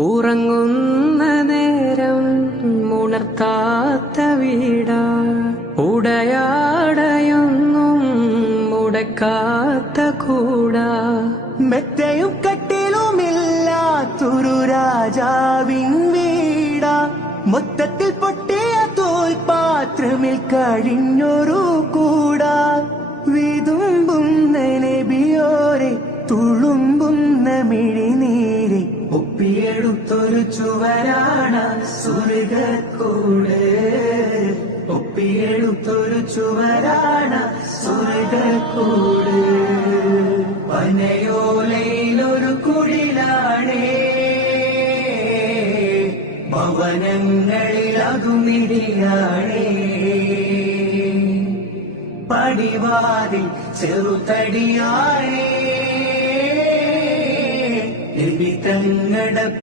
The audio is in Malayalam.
ഉറങ്ങുന്ന നേരം ഉണർത്താത്ത വീടാ, ഉടയാടയൊന്നും മുടക്കാത്ത കൂടാ, മെത്തയും കട്ടിലുമില്ലാത്തൊരു രാജാവിൻ വീടാ, മൊത്തത്തിൽ പൊട്ടിയ തോൽപാത്രമിൽ കഴിഞ്ഞൊരു കൂടാ, വിതുമ്പുന്ന നബിയോരെ തുളുമ്പുന്ന മിഴിനീരെ ഒപ്പിയെടുത്തൊരു ചുവരാണ് സ്വർഗ്ഗക്കൂട്, ഒപ്പിയെടുത്തൊരു ചുവരാണ് സ്വർഗ്ഗക്കൂട്. പനയോലയിലൊരു കുടിലാണേ, ഭവനങ്ങളിൽ അതുമിടിയാണേ, പടിവാതിൽ ചെറുതടിയാണേ, നബി തങ്ങളുടെ